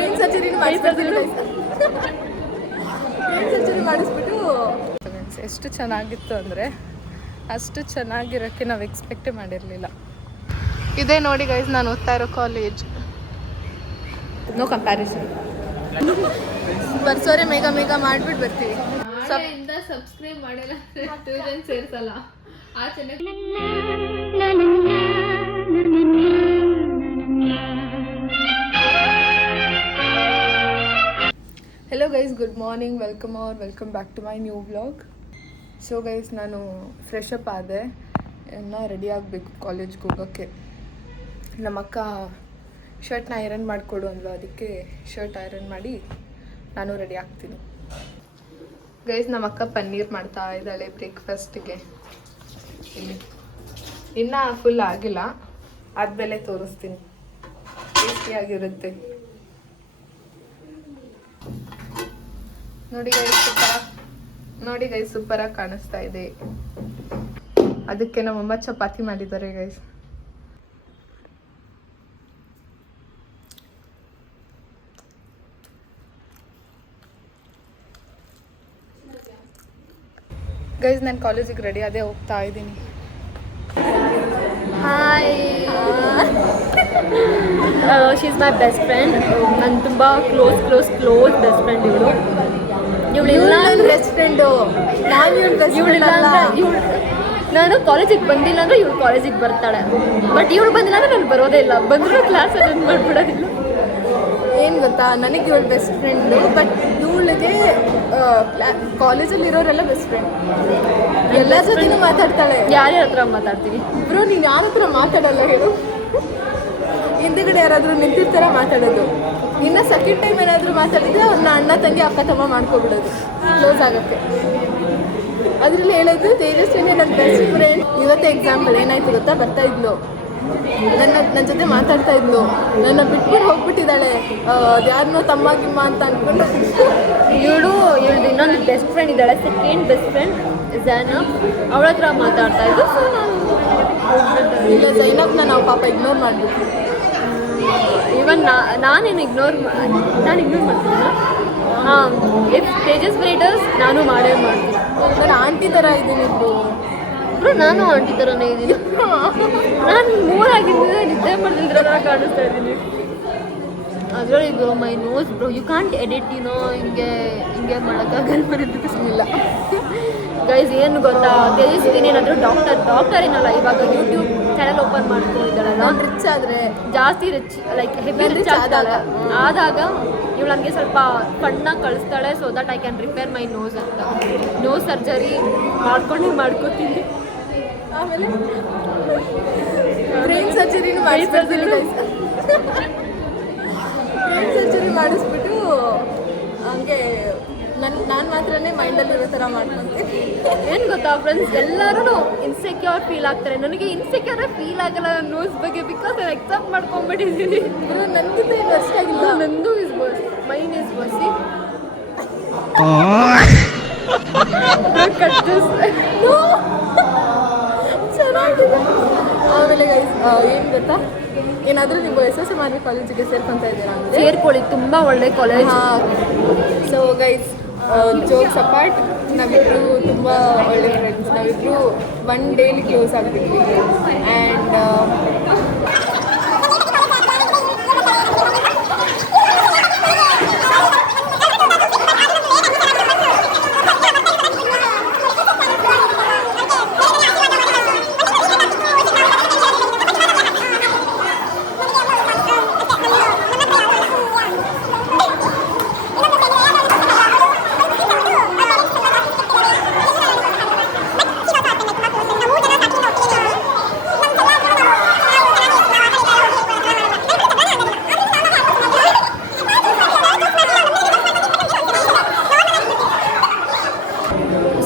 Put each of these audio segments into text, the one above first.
Brain surgery ಮಾಡಿಸ್ಬಿಟ್ಟು ಎಷ್ಟು ಚೆನ್ನಾಗಿತ್ತು ಅಂದರೆ ಅಷ್ಟು ಚೆನ್ನಾಗಿರೋಕ್ಕೆ ನಾವು ಎಕ್ಸ್ಪೆಕ್ಟೇ ಮಾಡಿರಲಿಲ್ಲ. ಇದೇ ನೋಡಿ ಗೈಸ್ ನಾನು ಓದ್ತಾ ಇರೋ ಕಾಲೇಜ್. No comparison. ಬರ್ಸೋರೆ ಮೇಗ ಮಾಡಿಬಿಟ್ಟು ಬರ್ತೀವಿ. ಸಬ್ಸ್ಕ್ರೈಬ್ ಮಾಡಿಲ್ಲ ಟ್ಯೂಷನ್ ಸೇರಿಸಲ್ಲ ಆಚೆ. Hello guys, good morning, welcome back to my new vlog. So guys, ನಾನು ಫ್ರೆಶ್ ಅಪ್ ಆದೆ, ಇನ್ನೂ ರೆಡಿ ಆಗಬೇಕು ಕಾಲೇಜ್ಗೆ ಹೋಗೋಕ್ಕೆ. ನಮ್ಮ ಅಕ್ಕ ಶರ್ಟ್ನ ಐರನ್ ಮಾಡಿಕೊಡು ಅಂದ್ಲು, ಅದಕ್ಕೆ ಶರ್ಟ್ ಐರನ್ ಮಾಡಿ ನಾನು ರೆಡಿ ಆಗ್ತೀನಿ. ಗೈಸ್, ನಮ್ಮ ಅಕ್ಕ ಪನ್ನೀರ್ ಮಾಡ್ತಾ ಇದ್ದಾಳೆ ಬ್ರೇಕ್ಫಾಸ್ಟಿಗೆ. ಇನ್ನೂ ಫುಲ್ ಆಗಿಲ್ಲ, ಆದಮೇಲೆ ತೋರಿಸ್ತೀನಿ. ಟೇಸ್ಟಿಯಾಗಿರುತ್ತೆ ನೋಡಿ ಗೈಸ್, ಸೂಪರಾಗಿ ಕಾಣಿಸ್ತಾ ಇದೆ. ಅದಕ್ಕೆ ನಮ್ಮಮ್ಮ ಚಪಾತಿ ಮಾಡಿದ್ದಾರೆ ಗೈಸ್. ಗೈಸ್, ನಾನು ಕಾಲೇಜಿಗೆ ರೆಡಿ ಆದೆ, ಹೋಗ್ತಾ ಇದ್ದೀನಿ. Hi, she is my best friend. ನನ್ನ ತುಂಬ ಕ್ಲೋಸ್ ಬೆಸ್ಟ್ ಫ್ರೆಂಡ್ ಇವಳು. ಬೆಸ್ಟ್ ಫ್ರೆಂಡು ನಾನು ಕಾಲೇಜಿಗೆ ಬಂದಿಲ್ಲ ಅಂದರೆ ಇವಳು ಕಾಲೇಜಿಗೆ ಬರ್ತಾಳೆ. ಬಟ್ ಇವಳು ಬಂದಿಲ್ಲ ಅಂದರೆ ನಾನು ಬರೋದೇ ಇಲ್ಲ. ಬಂದರೂ ಕ್ಲಾಸ್ ಅಟೆಂಡ್ ಮಾಡಿಬಿಡೋದಿಲ್ಲ. ಏನು ಗೊತ್ತಾ, ನನಗೆ ಇವಳು ಬೆಸ್ಟ್ ಫ್ರೆಂಡು, ಬಟ್ ಇವಳಿಗೆ ಕಾಲೇಜಲ್ಲಿ ಇರೋರೆಲ್ಲ ಬೆಸ್ಟ್ ಫ್ರೆಂಡ್. ಎಲ್ಲ ಜೊತೆನೂ ಮಾತಾಡ್ತಾಳೆ. ಯಾರ್ಯಾರ ಹತ್ರ ಮಾತಾಡ್ತೀವಿ ಬ್ರೋ? ನೀನು ಯಾರ ಹತ್ರ ಮಾತಾಡಲ್ಲ ಹೇಳು. ಹಿಂದುಗಡೆ ಯಾರಾದರೂ ನಿಂತಿರ್ತಾರ ಮಾತಾಡೋದು. ಇನ್ನು ಸೆಕೆಂಡ್ ಟೈಮ್ ಏನಾದರೂ ಮಾತಾಡಿದ್ರೆ ಅವ್ರನ್ನ ಅಣ್ಣ ತಂಗಿ ಅಕ್ಕ ತಮ್ಮ ಮಾಡ್ಕೊಬಿಡೋದು ಕ್ಲೋಸ್ ಆಗೋಕ್ಕೆ. ಅದರಲ್ಲಿ ಹೇಳೋದು ತೇಜಸ್ವಿನಿ ನನ್ನ ಬೆಸ್ಟ್ ಫ್ರೆಂಡ್. ಇವತ್ತೇ ಎಕ್ಸಾಂಪಲ್ ಏನಾಯ್ತು ಗೊತ್ತಾ, ಬರ್ತಾ ಇದ್ಲು, ನನ್ನ ಜೊತೆ ಮಾತಾಡ್ತಾ ಇದ್ಲು, ನನ್ನ ಬಿಟ್ಬಿಟ್ಟು ಹೋಗ್ಬಿಟ್ಟಿದ್ದಾಳೆ. ಯಾರನ್ನೋ ತಮ್ಮ ಗಿಮ್ಮ ಅಂತ ಅಂದ್ಕೊಂಡು. ಇವಳು ಇನ್ನೊಂದು ಬೆಸ್ಟ್ ಫ್ರೆಂಡ್ ಇದ್ದಾಳೆ, ಸೆಕೆಂಡ್ ಬೆಸ್ಟ್ ಫ್ರೆಂಡ್ ಜೈನಬ್. ಅವಳ ಹತ್ರ ಮಾತಾಡ್ತಾ ಇದ್ದು. ಸೊ ಇಲ್ಲ, ಜೈನಬ್ನ ನಾವು ಪಾಪ ಇಗ್ನೋರ್ ಮಾಡಿಬಿಟ್ಟು. ಇವನ್ ನಾನೇನು ಇಗ್ನೋರ್ ಮಾಡ್ತೀನಿ. ಹಾಂ, ಇಫ್ ತೇಜಸ್ವಿ ಡಸ್ ನಾನು ಮಾಡ್ತೀನಿ. ನಾನು ಆಂಟಿ ಥರ ಇದ್ದೀನಿ ಬ್ರೋ. ನಾನು ಆಂಟಿ ಥರನೇ ಇದ್ದೀನಿ. ನಾನು ಮೂರಾಗಿದ್ದರೆ ನಿದ್ದೆ ಮಾಡ್ತಿದ್ರೆ ಕಾಣಿಸ್ತಾ ಇದ್ದೀನಿ. ಅದರಲ್ಲಿ bro my nose bro, you can't edit, ಹಿಂಗೆ ಮಾಡೋಕ್ಕಾಗಲ್ಲ. ಬರೋದಿಲ್ಲ ಗೈಸ್. ಏನು ಗೊತ್ತಾ, ತೇಜಸ್ವಿನಿ ಏನಾದರೂ ಡಾಕ್ಟರ್ ಏನಲ್ಲ, ಇವಾಗ ಯೂಟ್ಯೂಬ್ ಚಾನಲ್ ಓಪನ್ ಮಾಡ್ಕೊಂಡಿದ್ದಾಳಲ್ಲ. ನಾನು ರಿಚ್ ಆದರೆ ಜಾಸ್ತಿ ರಿಚ್, ಲೈಕ್ ಹೆವಿ ರಿಚ್ ಆದಾಗ ಇವಳು ನನಗೆ ಸ್ವಲ್ಪ ಫಂಡಾಗಿ ಕಳಿಸ್ತಾಳೆ. So that I can repair my nose ಅಂತ. ನೋಸ್ ಸರ್ಜರಿ ಮಾಡ್ಕೋತೀನಿ. ಆಮೇಲೆ ಬ್ರೈನ್ ಸರ್ಜರಿನೂ ಮಾಡಿಸ್ಬಿಟ್ಟು ಹಂಗೆ ನಾನು ಮಾತ್ರನೇ ಮೈಂಡಲ್ಲಿರೋ ಥರ ಮಾಡ್ಕೊತೀನಿ. ಏನು ಗೊತ್ತಾ ಫ್ರೆಂಡ್ಸ್, ಎಲ್ಲರೂ ಇನ್ಸೆಕ್ಯೂರ್ ಫೀಲ್ ಆಗ್ತಾರೆ. ನನಗೆ ಇನ್ಸೆಕ್ಯೂರೇ ಫೀಲ್ ಆಗಲ್ಲ ನನ್ನ ನೋಸ್ ಬಗ್ಗೆ, ಬಿಕಾಸ್ ನಾನು ಎಕ್ಸೆಪ್ಟ್ ಮಾಡ್ಕೊಂಡ್ಬಿಟ್ಟಿದ್ದೀನಿ. ನನಗಿಂತ ವರ್ಸ್ಟ್ ಆಗಿಲ್ಲ. ನಂದು ಇಸ್ ವರ್ಸ್, ಮೈನ್ ಇಸ್ ವರ್ಸಿ. ಚೆನ್ನಾಗಿದೆ. ಆಮೇಲೆ ಗೈಸ್, ಏನು ಗೊತ್ತಾ, ಏನಾದರೂ ನೀವು SSMRV ಕಾಲೇಜಿಗೆ ಸೇರ್ಕೊತಾ ಇದ್ದೀರಾ ಅಂದರೆ ಸೇರ್ಕೊಳ್ಳಿ, ತುಂಬ ಒಳ್ಳೆ college. So guys, jokes apart, ನಾವಿಬ್ಬರು ತುಂಬ ಒಳ್ಳೆ ಫ್ರೆಂಡ್ಸ್. ನಾವಿಬ್ಬರು ಒನ್ ಡೇಲಿ ಕ್ಲೋಸ್ ಆಗ್ಬಿಟ್ವಿ. ಆ್ಯಂಡ್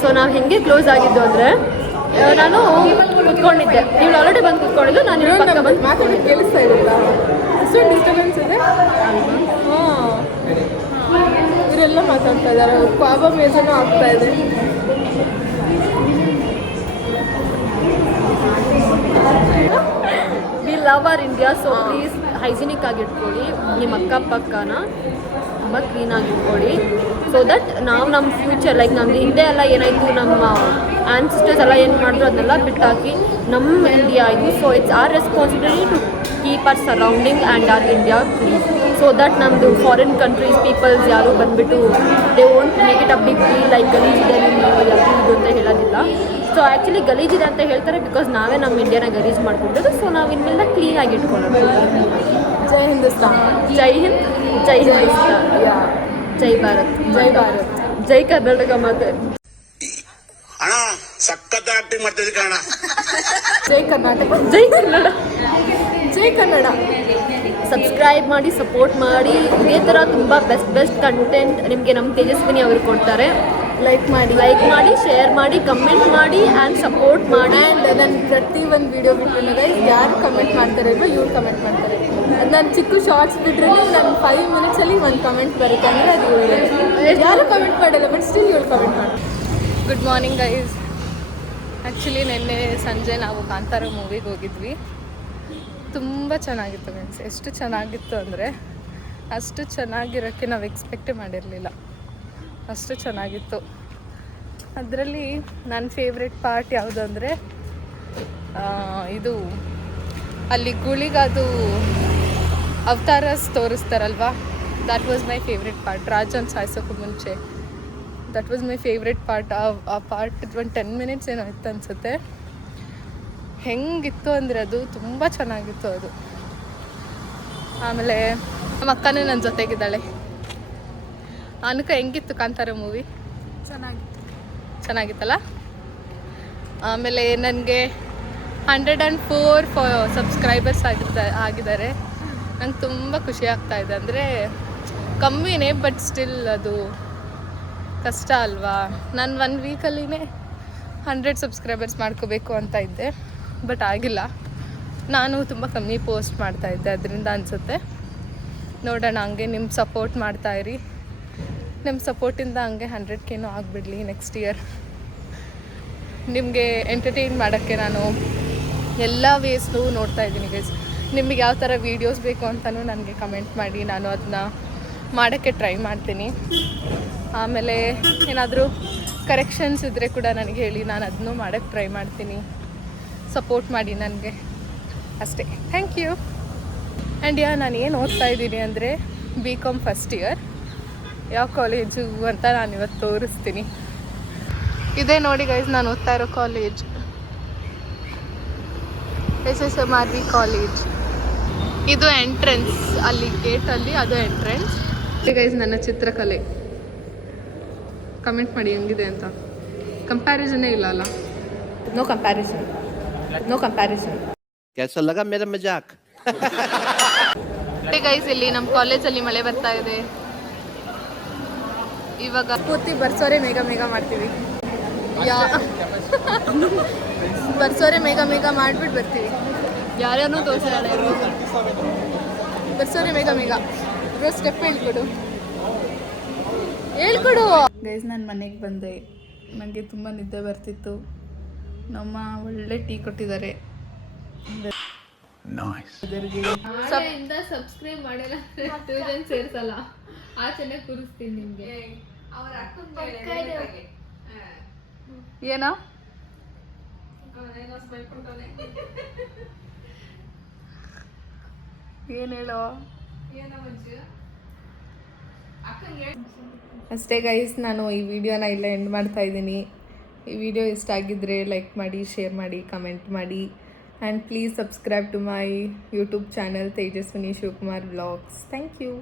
ಸೊ ನಾವು ಹೆಂಗೆ ಕ್ಲೋಸ್ ಆಗಿದ್ದು ಅಂದರೆ, ನಾನು ಕುತ್ಕೊಂಡಿದ್ದೆ, ಇವಳು ಆಲ್ರೆಡಿ ಬಂದು ಕುತ್ಕೊಂಡಿದ್ದು, ನಾನು ಇವಳು ಪಕ್ಕ ಬಂದು ಮಾತಾಡೋದು ಕೇಳಿಸ್ತಾ ಇರುತ್ತಾ? ಅಷ್ಟೊಂದು ಡಿಸ್ಟರ್ಬೆನ್ಸ್ ಇದೆ. ಹಾಂ, ಇವರೆಲ್ಲ ಮಾತಾಡ್ತಾ ಇದ್ದಾರೆ. ಪಾಪ ಮೇಜನೂ ಆಗ್ತಾ ಇದೆ. We love our India, so please hygienic ಆಗಿ ಇಟ್ಕೊಳ್ಳಿ, ನಿಮ್ಮ ಅಕ್ಕಪಕ್ಕನ ತುಂಬ ಕ್ಲೀನಾಗಿ ಇಟ್ಕೊಳ್ಳಿ. ಸೊ ದಟ್ ನಾವು ನಮ್ಮ ಫ್ಯೂಚರ್ ಲೈಕ್ ನಮ್ಮದು ಹಿಂದೆ ಎಲ್ಲ ಏನಾಯಿತು, ನಮ್ಮ ಆನ್ಸಿಸ್ಟರ್ಸ್ ಎಲ್ಲ ಏನು ಮಾಡಿದ್ರು ಅದನ್ನೆಲ್ಲ ಬಿಟ್ಟಾಕಿ ನಮ್ಮ ಇಂಡಿಯಾ ಇದು. So it's our responsibility to keep our surrounding and our India clean. So that ನಮ್ಮದು ಫಾರಿನ್ ಕಂಟ್ರೀಸ್ ಪೀಪಲ್ಸ್ ಯಾರು ಬಂದುಬಿಟ್ಟು they won't make it a big deal like ಗಲೀಜಿದೆ ನಿಮ್ಮ ಯಾವುದು ಇದು ಅಂತ ಹೇಳೋದಿಲ್ಲ. ಸೊ ಆ್ಯಕ್ಚುಲಿ ಗಲೀಜಿದೆ ಅಂತ ಹೇಳ್ತಾರೆ ಬಿಕಾಸ್ ನಾವೇ ನಮ್ಮ ಇಂಡಿಯಾನ ಗಲೀಜು ಮಾಡ್ಕೊಂಡಿದ್ದು. ಸೊ ನಾವು ಇನ್ಮೇಲೆ ಕ್ಲೀನಾಗಿ ಇಟ್ಕೊಳ್ಳೋದು. ಜೈ ಹಿಂದೂಸ್ತಾನ್. ಜೈ ಹಿಂದ್, ಜೈ ಹಿಂದೂಸ್ತಾನ್, ಜೈ ಭಾರತ್, ಜೈ ಭಾರತ್, ಜೈ ಕರ್ನಾಟಕ ಮಾತೆ. ಅಣ್ಣ ಸಖತ್ ಆಕ್ಟಿಂಗ್ ಮಾಡ್ತಿದ್ದೆ ಕಣ. ಜೈ ಕರ್ನಾಟಕ, ಜೈ ಕನ್ನಡ, ಜೈ ಕನ್ನಡ. ಸಬ್ಸ್ಕ್ರೈಬ್ ಮಾಡಿ, ಸಪೋರ್ಟ್ ಮಾಡಿ. ಇದೇ ಥರ ತುಂಬ ಬೆಸ್ಟ್ ಕಂಟೆಂಟ್ ನಿಮಗೆ ನಮ್ಮ ತೇಜಸ್ವಿನಿ ಅವರು ಕೊಡ್ತಾರೆ. ಲೈಕ್ ಮಾಡಿ, ಶೇರ್ ಮಾಡಿ, ಕಮೆಂಟ್ ಮಾಡಿ ಆ್ಯಂಡ್ ಸಪೋರ್ಟ್ ಮಾಡಿ. ಆ್ಯಂಡ್ ನಾನು ಪ್ರತಿ ಒಂದು ವೀಡಿಯೋ ಬಿಟ್ಟರೆ ಗೈಸ್ ಯಾರು ಕಮೆಂಟ್ ಮಾಡ್ತಾರೆ ಇಲ್ವೋ ಇವ್ರು ಕಮೆಂಟ್ ಮಾಡ್ತಾರೆ. ಅದು ನಾನು ಚಿಕ್ಕ ಶಾರ್ಟ್ಸ್ ಬಿಟ್ಟರೆ ನಾನು 5 ಮಿನಿಟ್ಸಲ್ಲಿ ಒಂದು ಕಮೆಂಟ್ ಬರುತ್ತೆ ಅಂದರೆ ಅದು ಇವಳು. ಯಾರು ಕಮೆಂಟ್ ಮಾಡಲ್ಲ ಬಟ್ ಸ್ಟಿಲ್ ಇವಳು ಕಮೆಂಟ್ ಮಾಡಿ. Good morning guys. ಆ್ಯಕ್ಚುಲಿ ನಿನ್ನೆ ಸಂಜೆ ನಾವು ಕಾಂತಾರ ಮೂವಿಗೆ ಹೋಗಿದ್ವಿ. ತುಂಬ ಚೆನ್ನಾಗಿತ್ತು ಮೀನ್ಸ್ ಎಷ್ಟು ಚೆನ್ನಾಗಿತ್ತು ಅಂದರೆ ಅಷ್ಟು ಚೆನ್ನಾಗಿರೋಕ್ಕೆ ನಾವು ಎಕ್ಸ್ಪೆಕ್ಟೇ ಮಾಡಿರಲಿಲ್ಲ. ಅಷ್ಟು ಚೆನ್ನಾಗಿತ್ತು. ಅದರಲ್ಲಿ ನನ್ನ ಫೇವ್ರೆಟ್ ಪಾರ್ಟ್ ಯಾವುದು ಅಂದರೆ ಇದು ಅಲ್ಲಿ ಗುಳಿಗದು ಅವತಾರಸ್ ತೋರಿಸ್ತಾರಲ್ವಾ, that was my favourite part. Rajan ಸಾಯಿಸೋಕ್ಕೂ ಮುಂಚೆ that was my favourite part. ಆ ಪಾರ್ಟ್ ಒಂದು 10 ಮಿನಿಟ್ಸ್ ಏನೋ ಇತ್ತು ಅನಿಸುತ್ತೆ. ಹೆಂಗಿತ್ತು ಅಂದರೆ ಅದು ತುಂಬ ಚೆನ್ನಾಗಿತ್ತು ಅದು. ಆಮೇಲೆ ನಮ್ಮ ಅಕ್ಕನೂ ನನ್ನ ಜೊತೆಗಿದ್ದಾಳೆ. ಅನುಕ ಹೆಂಗಿತ್ತು ಕಾಂತಾರ ಮೂವಿ? ಚೆನ್ನಾಗಿತ್ತಲ್ಲ. ಆಮೇಲೆ ನನಗೆ 104 ಸಬ್ಸ್ಕ್ರೈಬರ್ಸ್ ಆಗಿದ್ದಾರೆ. ನಂಗೆ ತುಂಬ ಖುಷಿ ಆಗ್ತಾ ಇದೆ. ಅಂದರೆ ಕಮ್ಮಿನೇ ಬಟ್ ಸ್ಟಿಲ್ ಅದು ಕಷ್ಟ ಅಲ್ವಾ. ನಾನು 1 ವೀಕಲ್ಲಿನೇ 100 ಸಬ್ಸ್ಕ್ರೈಬರ್ಸ್ ಮಾಡ್ಕೋಬೇಕು ಅಂತ ಇದ್ದೆ, ಬಟ್ ಆಗಿಲ್ಲ. ನಾನು ತುಂಬ ಕಮ್ಮಿ ಪೋಸ್ಟ್ ಮಾಡ್ತಾಯಿದ್ದೆ, ಅದರಿಂದ ಅನಿಸುತ್ತೆ. ನೋಡೋಣ, ಹಂಗೆ ನಿಮ್ಮ ಸಪೋರ್ಟ್ ಮಾಡ್ತಾಯಿರಿ. ನಿಮ್ಮ ಸಪೋರ್ಟಿಂದ ಹಂಗೆ 100Kನೂ ಆಗಿಬಿಡಲಿ ನೆಕ್ಸ್ಟ್ ಇಯರ್. ನಿಮಗೆ ಎಂಟರ್ಟೈನ್ ಮಾಡೋಕ್ಕೆ ನಾನು ಎಲ್ಲ ವೇಸ್ನೂ ನೋಡ್ತಾಯಿದ್ದೀನಿ ಗೈಸ್. ನಿಮಗೆ ಯಾವ ಥರ ವೀಡಿಯೋಸ್ ಬೇಕು ಅಂತಲೂ ನನಗೆ ಕಮೆಂಟ್ ಮಾಡಿ, ನಾನು ಅದನ್ನ ಮಾಡೋಕ್ಕೆ ಟ್ರೈ ಮಾಡ್ತೀನಿ. ಆಮೇಲೆ ಏನಾದರೂ ಕರೆಕ್ಷನ್ಸ್ ಇದ್ದರೆ ಕೂಡ ನನಗೆ ಹೇಳಿ, ನಾನು ಅದನ್ನೂ ಮಾಡೋಕ್ಕೆ ಟ್ರೈ ಮಾಡ್ತೀನಿ. ಸಪೋರ್ಟ್ ಮಾಡಿ ನನಗೆ ಅಷ್ಟೇ. Thank you. ಆ್ಯಂಡ್ ನಾನು ಏನು ಓದ್ತಾ ಇದ್ದೀನಿ ಅಂದರೆ BCom ಫಸ್ಟ್ ಇಯರ್. ಯಾವ ಕಾಲೇಜು ಅಂತ ನಾನು ಇವತ್ತು ತೋರಿಸ್ತೀನಿ. ಇದೇ ನೋಡಿ ಗೈಸ್ ನಾನು ಓದ್ತಾ ಇರೋ ಕಾಲೇಜ್, SSMRV ಕಾಲೇಜ್. ಇದು ಎಂಟ್ರೆನ್ಸ್, ಅಲ್ಲಿ ಗೇಟಲ್ಲಿ ಅದು ಎಂಟ್ರೆನ್ಸ್. ಗೈಸ್ ನನ್ನ ಚಿತ್ರಕಲೆ ಕಮೆಂಟ್ ಮಾಡಿ ಹೆಂಗಿದೆ ಅಂತ. ಕಂಪ್ಯಾರಿಸನ್ನೇ ಇಲ್ಲ ಅಲ್ಲ. No comparison, no comparison. कैसा लगा मेरा मजाक? ಗೈಸ್ ಇಲ್ಲಿ ನಮ್ಮ ಕಾಲೇಜಲ್ಲಿ ಮಳೆ ಬರ್ತಾ ಇದೆ. ಇವಾಗ ಪೂರ್ತಿ ಬರ್ಸೋರೆ ಮೇಘ ಮಾಡ್ತೀವಿ. ಬರ್ಸೋರೆ ಮೇಘ ಮಾಡಿಬಿಟ್ಟು ಬರ್ತೀವಿ. ಯಾರ್ಯಾರು ತೋರಿಸಲ್ಲ ಬರ್ಸೋರೆ ಮೇಘ ಇರೋ ಸ್ಟೆಪ್ ಹೇಳ್ಕೊಡು ಗೈಸ್. ನಾನು ಮನೆಗೆ ಬಂದೆ. ನನಗೆ ತುಂಬ ನಿದ್ದೆ ಬರ್ತಿತ್ತು. ನಮ್ಮ ಒಳ್ಳೆ ಟೀ ಕೊಟ್ಟಿದ್ದಾರೆ. ಸಬ್ಸ್ಕ್ರೈಬ್ ಮಾಡಿಲ್ಲ ಟ್ಯೂಷನ್ ಸೇರ್ಸಲ್ಲ, ಆಚೆನೆ ಕೂರಿಸ್ತೀನಿ ನಿಮ್ಗೆ. ಏನೋ ಏನು ಹೇಳೋ ಅಷ್ಟೇ ಗೈಸ್. ನಾನು ಈ ವಿಡಿಯೋನ ಇಲ್ಲೇ ಎಂಡ್ ಮಾಡ್ತಾ ಇದ್ದೀನಿ. ಈ ವಿಡಿಯೋ ಇಷ್ಟ ಆಗಿದ್ದರೆ ಲೈಕ್ ಮಾಡಿ, ಶೇರ್ ಮಾಡಿ, ಕಮೆಂಟ್ ಮಾಡಿ. And please subscribe to my YouTube channel Tejaswini Shivkumar Vlogs. Thank you.